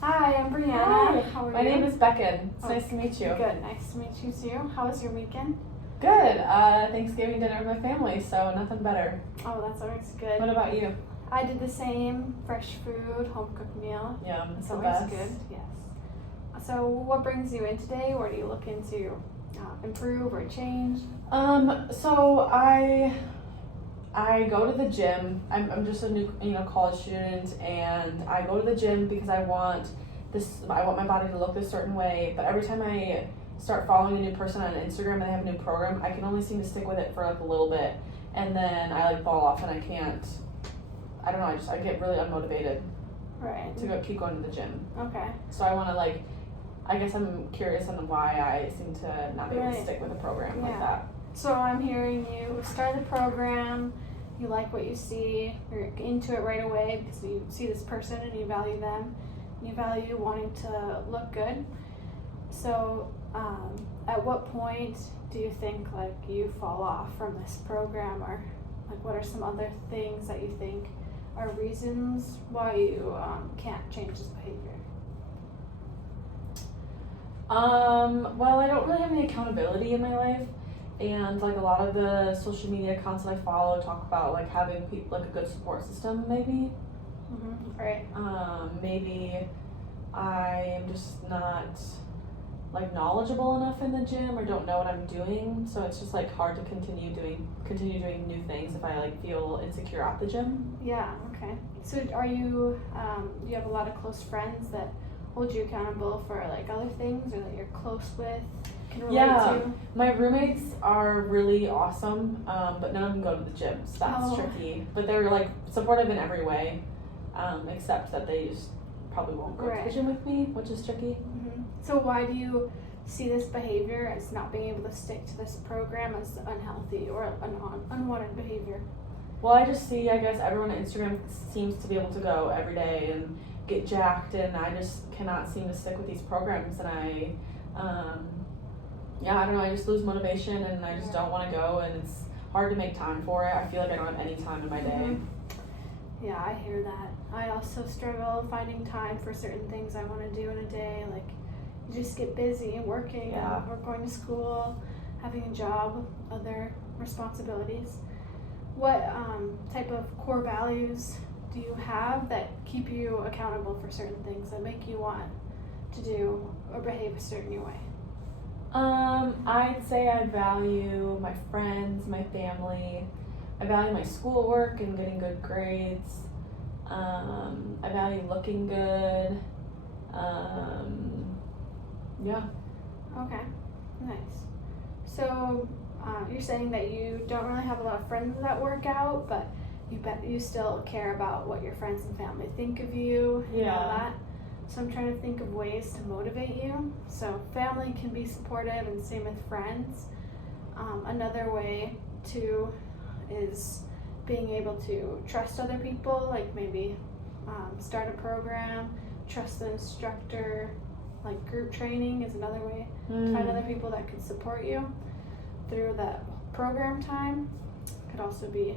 Hi, I'm Brianna. Hi, How are my you? name is Beckon. It's Oh, nice to meet you. Good. Nice to meet you too. How was your weekend? Good. Thanksgiving dinner with my family, so nothing better. Oh, that's always good. What about you? I did the same. Fresh food, home cooked meal. Yeah, it's It's the always best. good. Yes. So, what brings you in today? What are you looking to improve or change? So I go to the gym. I'm just a new college student, and I go to the gym because I want my body to look this certain way. But every time I start following a new person on Instagram and they have a new program, I can only seem to stick with it for like a little bit, and then I like fall off and I can't. I don't know. I get really unmotivated Right. to keep going to the gym. Okay. So I want to I guess I'm curious on why I seem to not be able to Right. stick with a program like Yeah. that. So I'm hearing you start the program. You like what you see. You're into it right away because you see this person and you value them. You value wanting to look good. So, at what point do you think like you fall off from this program, or like what are some other things that you think are reasons why you can't change this behavior? Well, I don't really have any accountability in my life, and like a lot of the social media accounts that I follow talk about like having people like a good support system. Maybe, Right. maybe I am just not like knowledgeable enough in the gym or don't know what I'm doing, so it's just like hard to continue doing new things if I like feel insecure at the gym. Yeah. Okay. So, are you? You have a lot of close friends that hold you accountable for like other things, or that you're close with, can relate Yeah. to? My roommates are really awesome, but none of them go to the gym, so that's Oh. tricky. But they're like supportive in every way, except that they just probably won't go to Right. the gym with me, which is tricky. So, why do you see this behavior as not being able to stick to this program as unhealthy or unwanted behavior? Well, I just see, I guess everyone on Instagram seems to be able to go every day and get jacked, and I just cannot seem to stick with these programs, and I don't know, I just lose motivation, and I just don't want to go, and it's hard to make time for it. I feel like I don't have any time in my day. Yeah, I hear that. I also struggle finding time for certain things I want to do in a day. Like, you just get busy working Yeah. or going to school, having a job, other responsibilities. What type of core values do you have that keep you accountable for certain things, that make you want to do or behave a certain way? I'd say I value my friends, my family. I value my schoolwork and getting good grades. I value looking good. Yeah. Okay, nice. So you're saying that you don't really have a lot of friends that work out, but you still care about what your friends and family think of you and all Yeah. that. So I'm trying to think of ways to motivate you. So family can be supportive, and same with friends. Another way too is being able to trust other people, like maybe start a program, trust the instructor. Like group training is another way. Find other people that could support you through that program time. Could also be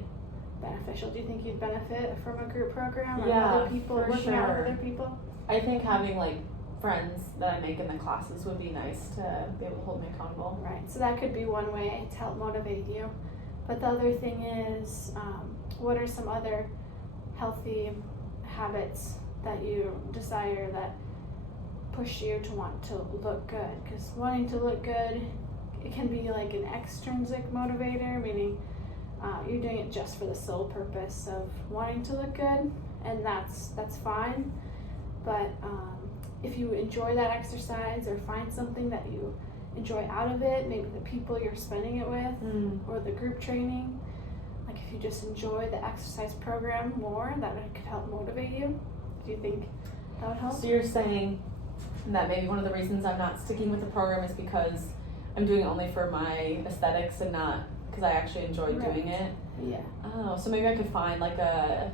beneficial. Do you think you'd benefit from a group program, or Yeah, other people for working out with sure. other people? I think having like friends that I make in the classes would be nice to be able to hold me accountable. Right. So that could be one way to help motivate you. But the other thing is, what are some other healthy habits that you desire that push you to want to look good? Because wanting to look good, it can be like an extrinsic motivator, meaning you're doing it just for the sole purpose of wanting to look good, and that's fine. But if you enjoy that exercise, or find something that you enjoy out of it, maybe the people you're spending it with, or the group training, like if you just enjoy the exercise program more, that could help motivate you. Do you think that would help? So you're saying that maybe one of the reasons I'm not sticking with the program is because I'm doing it only for my aesthetics and not because I actually enjoy Right. doing it. Yeah. Oh, so maybe I could find like a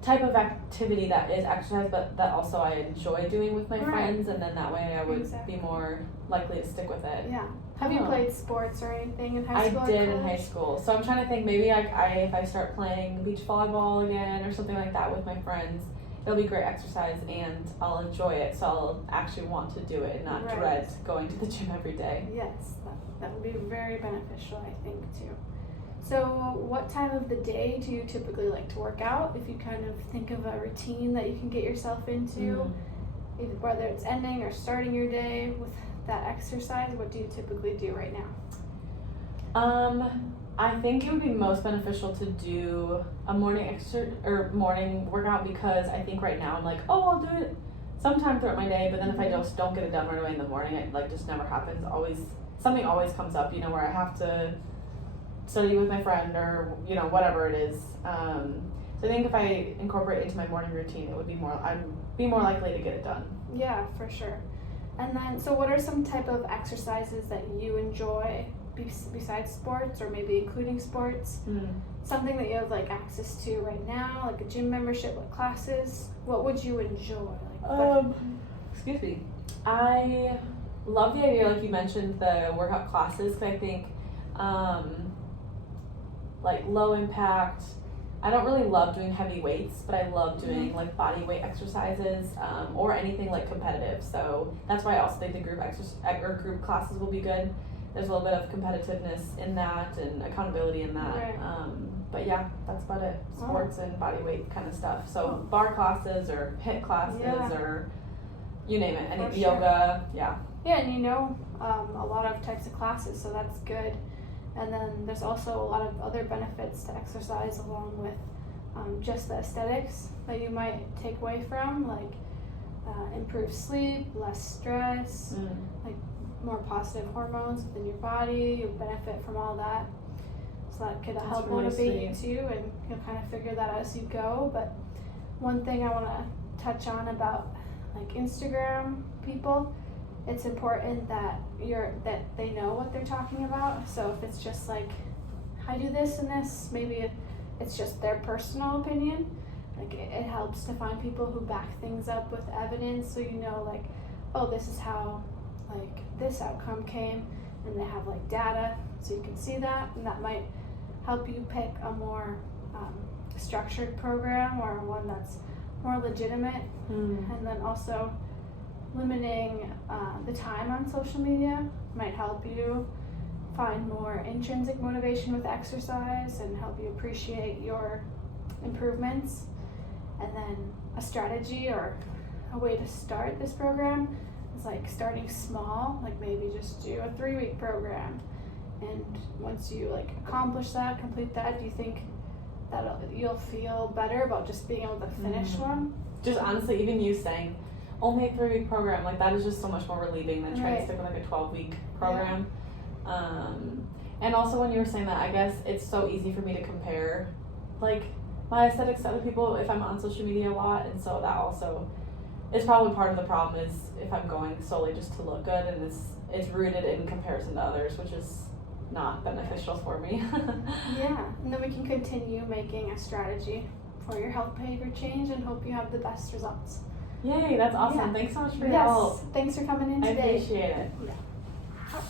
type of activity that is exercise, but that also I enjoy doing with my Right. friends, and then that way I would Exactly. be more likely to stick with it. Yeah. Have you Oh. played sports or anything in high school? I or did in college? high school, so I'm trying to think maybe if I start playing beach volleyball again or something like that with my friends, it'll be great exercise and I'll enjoy it, so I'll actually want to do it and not Right. dread going to the gym every day. Yes, that would be very beneficial, I think, too. So what time of the day do you typically like to work out? If you kind of think of a routine that you can get yourself into, either whether it's ending or starting your day with that exercise, what do you typically do right now? I think it would be most beneficial to do a morning workout, because I think right now I'm like, oh, I'll do it sometime throughout my day, but then if I just don't get it done right away in the morning, it like just never happens. Something always comes up, where I have to study with my friend or whatever it is. So I think if I incorporate it into my morning routine, I'd be more likely to get it done. Yeah, for sure. And then, so what are some type of exercises that you enjoy besides sports, or maybe including sports? Something that you have like access to right now, like a gym membership, like classes. What would you enjoy? Excuse me. I love the idea, like you mentioned, the workout classes, because I think like low impact. I don't really love doing heavy weights, but I love doing like body weight exercises, or anything like competitive. So that's why I also think the group classes will be good. There's a little bit of competitiveness in that and accountability in that. Right. But yeah, that's about it. Sports and body weight kind of stuff. So bar classes or HIIT classes or you name it. Any yoga, yeah. Yeah, and a lot of types of classes, so that's good. And then there's also a lot of other benefits to exercise, along with just the aesthetics that you might take away from, like improved sleep, less stress, like more positive hormones within your body. You'll benefit from all that. So that could help really motivate you too, and you'll kind of figure that out as you go. But one thing I want to touch on about like Instagram people, it's important that they know what they're talking about. So if it's just like, I do this and this, maybe it's just their personal opinion. Like it helps to find people who back things up with evidence, so like, oh, this is how like this outcome came, and they have like data, so you can see that, and that might help you pick a more structured program, or one that's more legitimate. And then also limiting the time on social media might help you find more intrinsic motivation with exercise and help you appreciate your improvements. And then a strategy or a way to start this program is like starting small, like maybe just do a 3-week program, and once you like complete that, do you think that you'll feel better about just being able to finish one? Just honestly, even you saying only a 3-week program, like that is just so much more relieving than trying to stick with like a 12-week program. And also when you were saying that, I guess it's so easy for me to compare like my aesthetics to other people if I'm on social media a lot, and so that also is probably part of the problem, is if I'm going solely just to look good, and it's rooted in comparison to others, which is not beneficial for me. Yeah, and then we can continue making a strategy for your health behavior change and hope you have the best results. Yay, that's awesome. Yeah. Thanks so much for your help. Thanks for coming in today. I appreciate it. Yeah.